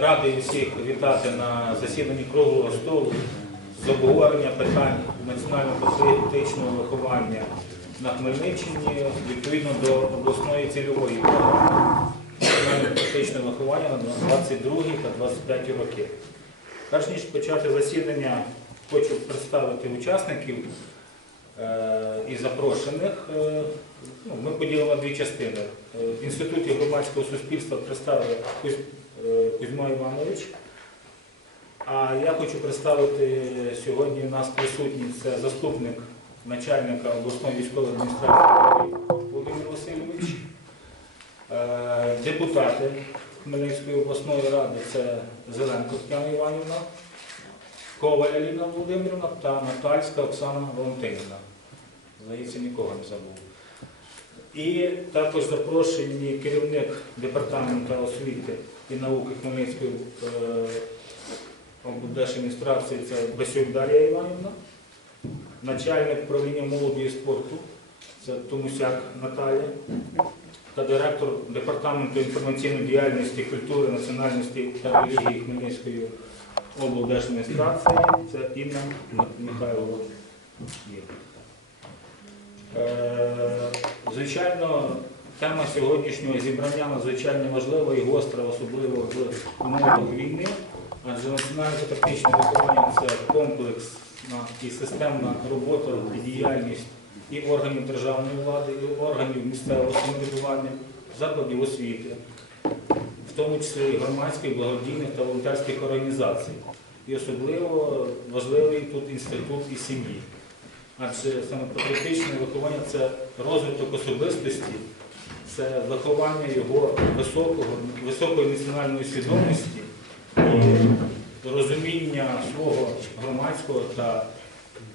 радий всіх вітати на засіданні круглого столу з обговорення питань національно-патріотичного виховання на Хмельниччині відповідно до обласної цільової програми національно-патріотичного виховання на 22 та 25 роки. Перш ніж почати засідання, хочу представити учасників е, і запрошених. Е, ну, Ми поділимо дві частини. Е, В Інституті громадського суспільства представив Кузь- е, Кузьма Іванович. А я хочу представити сьогодні нас присутній це заступник начальника обласної військової адміністрації Володимир Васильович, Е, депутати Хмельницької обласної ради це Зеленко Тетяна Іванівна, Коваль Аліна Володимирівна та Натальська Оксана Валентинівна. Здається, нікого не забув. І також запрошені керівник департаменту освіти і науки Хмельницької е, облдержадміністрації це Басюк Дар'я Іванівна, начальник управління молоді і спорту це Томусяк Наталія та директор департаменту інформаційної діяльності, культури, національності та релігії Хмельницької облдержадміністрації це Інна Михайлова. Е, Звичайно, тема сьогоднішнього зібрання надзвичайно важлива і гостра, особливо в умовах війни, адже національне тактичне виховання це комплексна і системна робота і діяльність і органів державної влади, і органів місцевого самоврядування, закладів освіти, в тому числі громадських, благодійних та волонтерських організацій. І особливо важливий тут інститут і сім'ї. Адже саме патріотичне виховання це розвиток особистості, це виховання його високого, високої національної свідомості і розуміння свого громадського та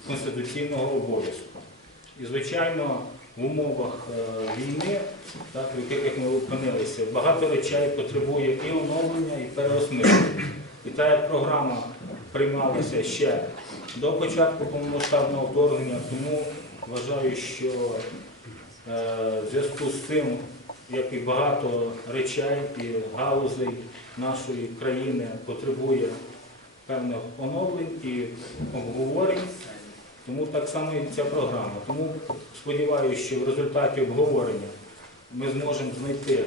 конституційного обов'язку. І, звичайно, в умовах е, війни, так, в яких ми опинилися, багато речей потребує і оновлення, і переосмислення. І та як програма приймалася ще до початку повномасштабного вторгнення, тому вважаю, що в зв'язку з цим, як і багато речей і галузей нашої країни потребує певних оновлень і обговорень. Тому так само і ця програма. Тому сподіваюся, що в результаті обговорення ми зможемо знайти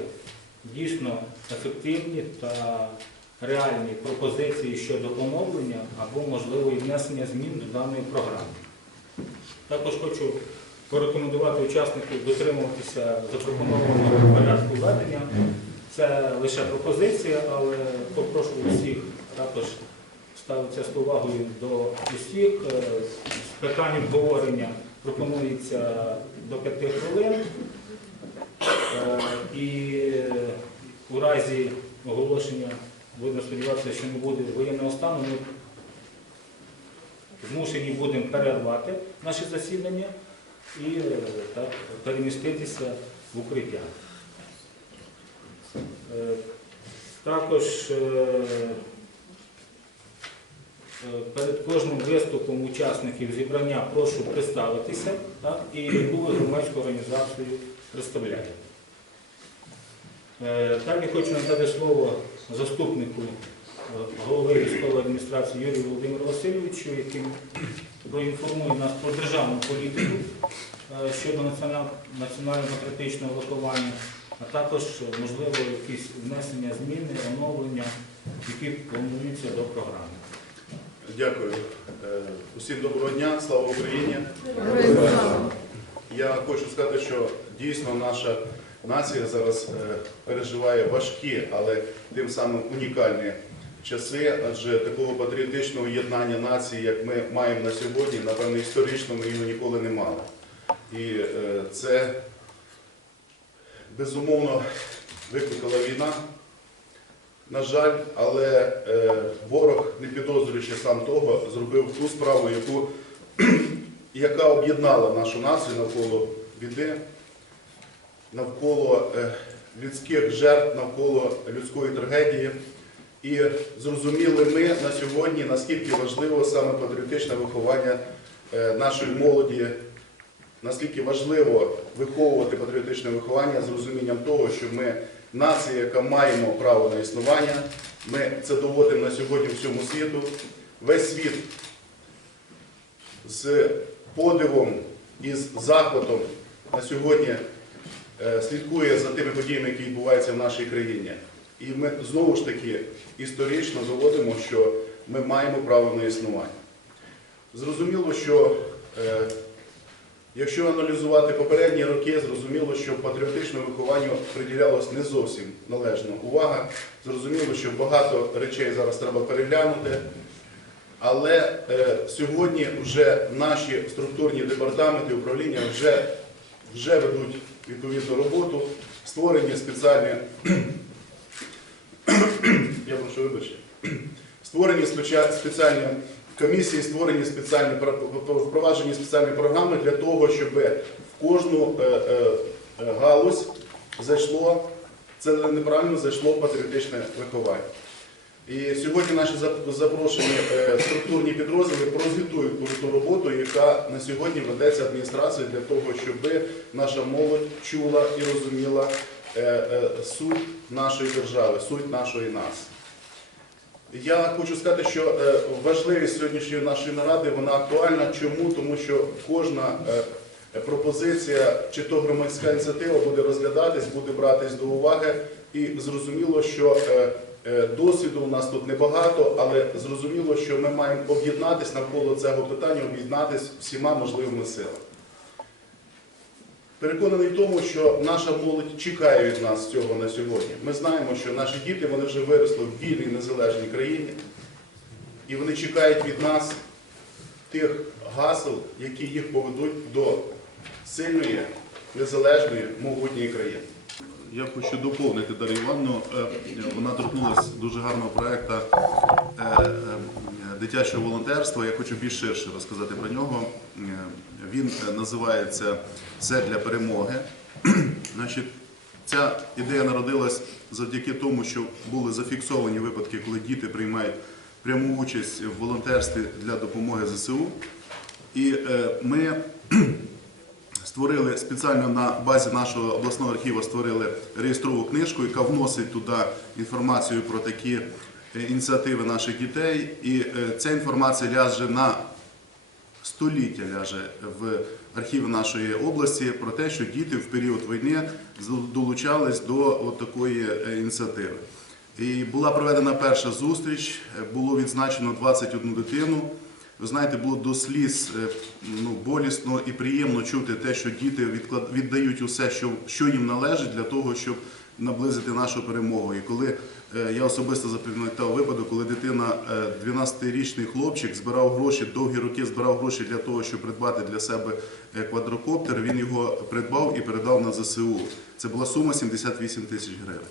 дійсно ефективні та реальні пропозиції щодо оновлення або, можливо, і внесення змін до даної програми. Також хочу порекомендувати учасників дотримуватися запропонованого порядку ведення. Це лише пропозиція, але попрошу усіх також ставитися з повагою до усіх. Е, З питань обговорення пропонується до 5 хвилин. Е, І у разі оголошення, будемо сподіватися, що не буде воєнного стану, ми змушені будемо перервати наше засідання і е, так, переміститися в укриття. Е, Також е, Перед кожним виступом учасників зібрання прошу представитися так, і яку громадську організацію представляєте. Е, Так я хочу надати слово заступнику голови військової адміністрації Юрію Володимиру Васильовичу, який проінформує нас про державну політику е, щодо національно-патріотичного виховання, а також, е, можливо, якісь внесення зміни, оновлення, які плануються до програми. Дякую. Е, Усім доброго дня, слава Україні. Я хочу сказати, що дійсно наша нація зараз переживає важкі, але тим самим унікальні часи, адже такого патріотичного єднання нації, як ми маємо на сьогодні, напевно, історично ми його ніколи не мали. І е, це безумовно викликала війна. На жаль, але е, ворог, не підозрюючи сам того, зробив ту справу, яку, яка об'єднала нашу націю навколо біди, навколо е, людських жертв, навколо людської трагедії. І зрозуміли ми на сьогодні, наскільки важливо саме патріотичне виховання е, нашої молоді, наскільки важливо виховувати патріотичне виховання з розумінням того, що ми нація, яка маємо право на існування, Ми це доводимо на сьогодні всьому світу. Весь світ з подивом і з захватом на сьогодні е, слідкує за тими подіями, які відбуваються в нашій країні. І ми знову ж таки історично доводимо, що ми маємо право на існування. Зрозуміло, що е, якщо аналізувати попередні роки, зрозуміло, що патріотичному вихованню приділялось не зовсім належна увага. Зрозуміло, що багато речей зараз треба переглянути. Але е, сьогодні вже наші структурні департаменти управління вже, вже ведуть відповідну роботу, створені спеціальні, я прошу вибачення, створені спеціальні комісії, створені спеціальні про- впроваджені спеціальні програми для того, щоб в кожну е, е, галузь зайшло, це неправильно зайшло патріотичне виховання. І сьогодні наші запрошені е, структурні підрозділи прозвітують про ту роботу, яка на сьогодні ведеться адміністрацією для того, щоб наша молодь чула і розуміла суть нашої держави, суть нашої нації. Я хочу сказати, що е, важливість сьогоднішньої нашої наради вона актуальна. Чому? Тому що кожна е, пропозиція чи то громадська ініціатива буде розглядатись, буде братись до уваги, і зрозуміло, що е, е, досвіду у нас тут небагато, але зрозуміло, що ми маємо об'єднатись навколо цього питання, об'єднатись всіма можливими силами. Переконаний в тому, що наша молодь чекає від нас цього на сьогодні. Ми знаємо, що наші діти вони вже виросли в вільній незалежній країні, і вони чекають від нас тих гасел, які їх поведуть до сильної, незалежної, могутньої країни. Я хочу доповнити Дар'ю Івановну. Е, Вона торкнулася дуже гарного проєкту е, е, дитячого волонтерства. Я хочу більш ширше розказати про нього. Він е, називається Все для перемоги. Значить, ця ідея народилась завдяки тому, що були зафіксовані випадки, коли діти приймають пряму участь в волонтерстві для допомоги ЗСУ. І е, ми створили спеціально на базі нашого обласного архіву створили реєстрову книжку, яка вносить туди інформацію про такі е, ініціативи наших дітей. І ця інформація ляже на століття ляже в архіві нашої області про те, що діти в період війни долучались до такої е, ініціативи. І була проведена перша зустріч, е, було відзначено 21 дитину. Ви знаєте, було до сліз е, ну, болісно і приємно чути те, що діти віддають усе, що їм належить, для того, щоб наблизити нашу перемогу. І коли е, я особисто запам'ятав випадок, коли дитина, е, 12-річний хлопчик, збирав гроші, довгі роки збирав гроші для того, щоб придбати для себе е, квадрокоптер, він його придбав і передав на ЗСУ. Це була сума 78 тисяч гривень.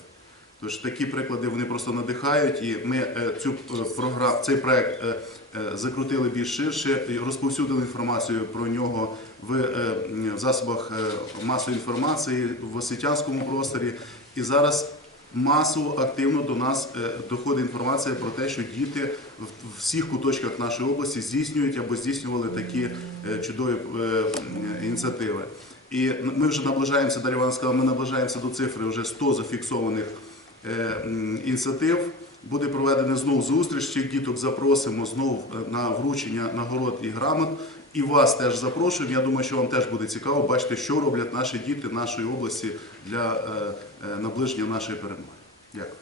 Тож такі приклади вони просто надихають, і ми е, цю програму, цей проект е, е, закрутили більш ширше, і розповсюдили інформацію про нього в е, засобах е, масової інформації в освітянському просторі. І зараз масово активно до нас е, доходить інформація про те, що діти в всіх куточках нашої області здійснюють або здійснювали такі е, чудові е, ініціативи. І ми вже наближаємося, Дар'я Івановна сказала, ми наближаємося до цифри вже 100 зафіксованих ініціатив. Буде проведена знову зустріч. Цих діток запросимо знову е, на вручення нагород і грамот. І вас теж запрошуємо. Я думаю, що вам теж буде цікаво бачити, що роблять наші діти нашої області для е, е, наближення нашої перемоги. Дякую.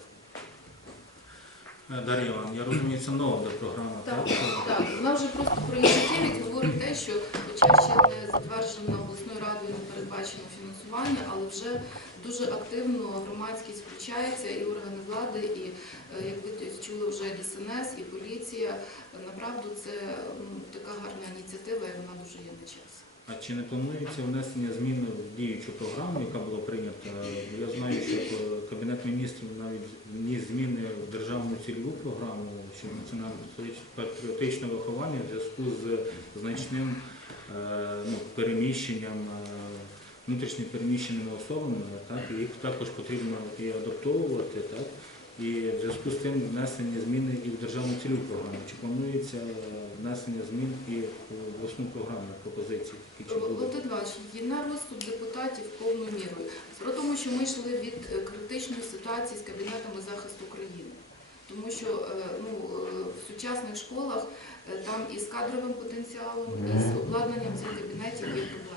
Дар'я Івановна, я розумію, це нова буде програма, Так, так? так. Вона вже просто про ініціативність говорить те, що хоча ще не затверджено обласною радою, не передбачено фінансування, але вже дуже активно громадськість включається, і органи влади, і е, як ви чули вже ДСНС, і поліція. Направду це така гарна ініціатива, і вона дуже є на часі. А чи не планується внесення змін в діючу програму, яка була прийнята? Я знаю, що Кабінет міністрів навіть вніс зміни в державну цільову програму щодо національно-патріотичного виховання в зв'язку з значним е, ну, переміщенням, внутрішньо переміщеними особами, так, і їх також потрібно і адаптовувати, так, і в зв'язку з тим внесення зміни і в державну цільову програму. Чи планується внесення змін і в обласну програму пропозиції? Володимир Іванович, є на розсуд депутатів повною мірою. В тому, що ми йшли від е, критичної ситуації з кабінетами захисту України. Тому що е, ну, е, в сучасних школах там і з кадровим потенціалом, і з обладнанням цих кабінетів є проблеми.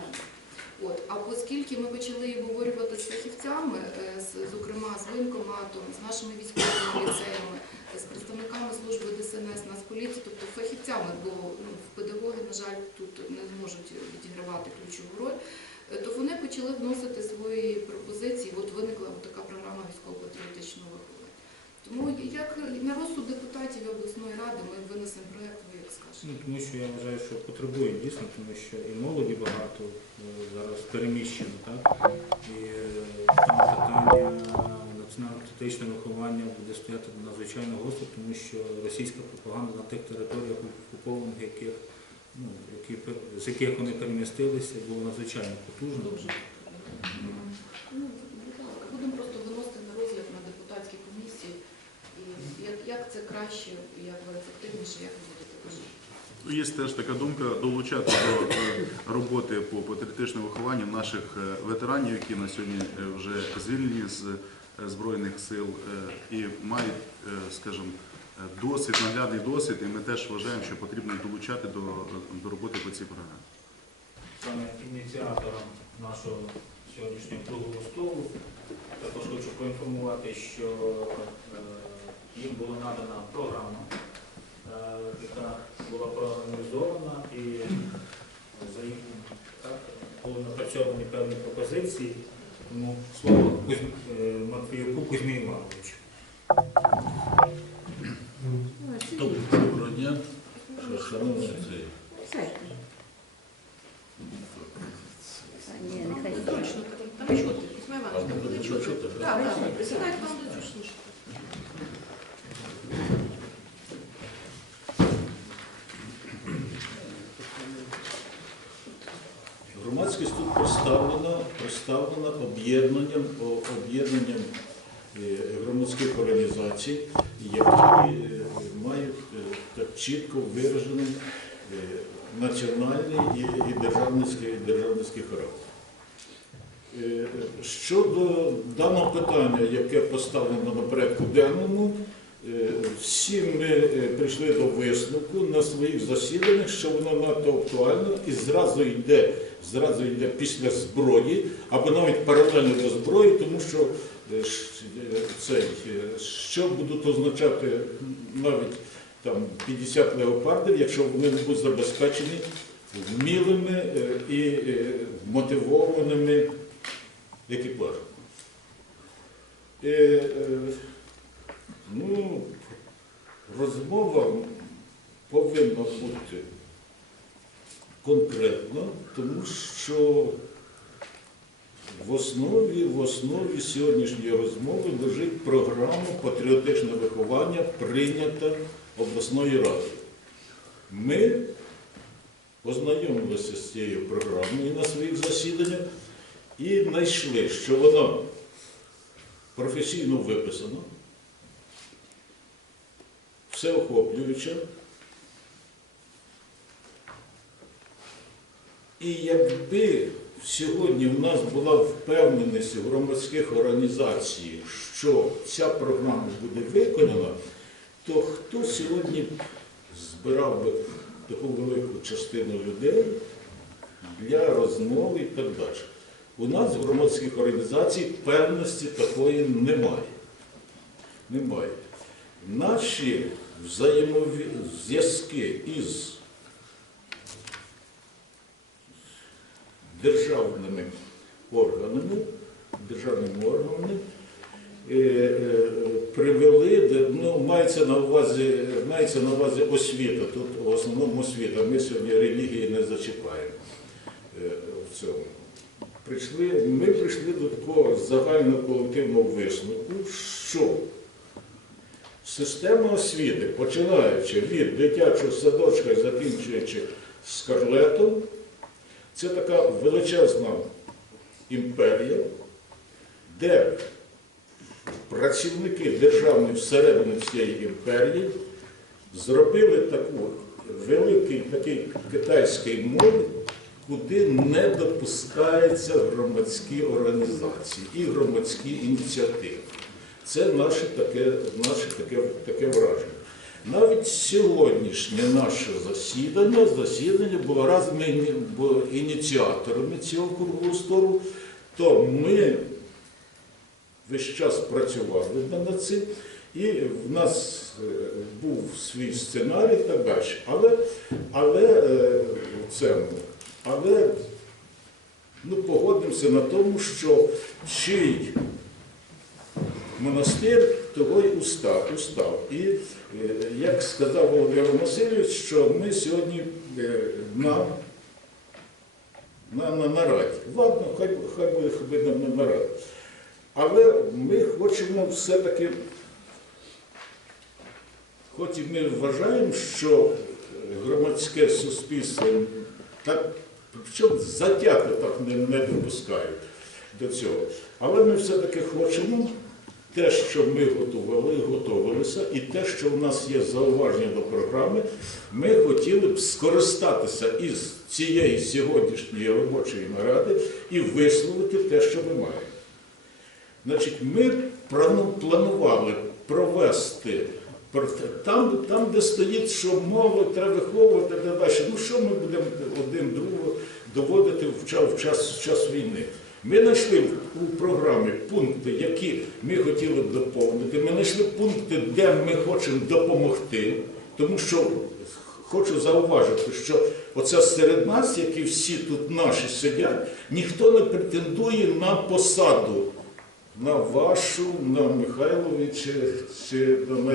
От, а оскільки ми почали обговорювати з фахівцями, е, зокрема з воєнкоматом, з нашими військовими ліцеями, з представниками служби ДСНС, Нацполіції, тобто фахівцями, бо ну, педагоги, на жаль, тут не зможуть відігравати ключову роль, е, то вони почали вносити свої пропозиції. От виникла така програма військово-патріотичного виховання. Тому як на розсуд депутатів обласної ради ми винесемо проєкт, як. Ну, тому що я вважаю, що потребує дійсно, тому що і молоді багато е, зараз переміщено, так? І е, там питання національно-патріотичного виховання буде стояти надзвичайно гостро, тому що російська пропаганда на тих територіях окупованих, яких, ну, які, з яких вони перемістилися, була надзвичайно потужна. Дуже. Ну, будемо просто виносити на розгляд на депутатській комісії. І як, як це краще, як ви ефективніше, як кажете. Є теж така думка долучати до е, роботи по патріотичному вихованню наших е, ветеранів, які на сьогодні е, вже звільнені з Збройних сил і мають, скажімо, досвід, наглядний досвід, і ми теж вважаємо, що потрібно долучати до, до роботи по цій програмі. саме ініціатором нашого сьогоднішнього круглого столу. Також хочу поінформувати, що їм була надана програма, е, яка була проаналізована і за їх так, були напрацьовані пропозиції. Тому слово е, Матвіюку Кузьмі Івановичу. Доброго дня, шановні цей. Ні, нехай. Точно, там чути. Кузьма Іванович, там буде чути. Чути, так? Так, так, присідайте, там буде чути. Громадськість тут представлена, представлена об'єднанням, об'єднанням е, громадських організацій, які е, мають е, так чітко виражений національний і, державницький, державницький характер. Щодо даного питання, яке поставлено на порядку денному, всі ми е, прийшли до висновку на своїх засіданнях, що воно надто актуально і зразу йде, зразу йде після зброї, або навіть паралельно до зброї, тому що е, е, цей, е, що будуть означати навіть там 50 леопардів, якщо вони не будуть забезпечені вмілими е, і е, мотивованими екіпажами. Ну, розмова повинна бути конкретна, тому що в основі, в основі сьогоднішньої розмови лежить програма патріотичного виховання, прийнята обласною радою. Ми ознайомилися з цією програмою на своїх засіданнях і знайшли, що вона професійно виписана, всеохоплююча. І якби сьогодні в нас була впевненість у громадських організацій, що ця програма буде виконана, то хто сьогодні збирав би таку велику частину людей для розмови і так далі? У нас в громадських організацій певності такої немає. Немає. Наші взаємозв'язки із державними органами, державними органами е, е, привели, ну, мається на увазі, мається на увазі освіта. Тут в основному освіта. Ми сьогодні релігії не зачіпаємо е, в цьому. Прийшли, ми прийшли до такого загального колективного висновку, що система освіти, починаючи від дитячого садочка і закінчуючи скарлетом, це така величезна імперія, де працівники державні всередині цієї імперії зробили таку великий такий китайський мод, куди не допускаються громадські організації і громадські ініціативи. Це наше таке, наше таке, таке враження. Навіть сьогоднішнє наше засідання, засідання було раз ми були ініціаторами цього круглого столу, то ми весь час працювали над цим, і в нас е, був свій сценарій так далі. Але, але е, цьому, але ну, погодимося на тому, що чий монастир того й устав. устав. І е, як сказав Володимир Васильович, що ми сьогодні е, на, на, на нараді. Ладно, хай, хай буде хай буде на, на нараді. Але ми хочемо все-таки, хоч і ми вважаємо, що громадське суспільство так, причому затято так не, не допускають до цього. Але ми все-таки хочемо те, що ми готували, готувалися, і те, що в нас є зауваження до програми, ми хотіли б скористатися із цієї сьогоднішньої робочої наради і висловити те, що ми маємо. Значить, ми планували провести там, там, де стоїть, що мову треба виховувати, де далі. Ну що ми будемо один другого доводити в час, в час війни? Ми знайшли у програмі пункти, які ми хотіли б доповнити. Ми знайшли пункти, де ми хочемо допомогти, тому що хочу зауважити, що оце серед нас, які всі тут наші сидять, ніхто не претендує на посаду на вашу, на Михайлові чи, чи на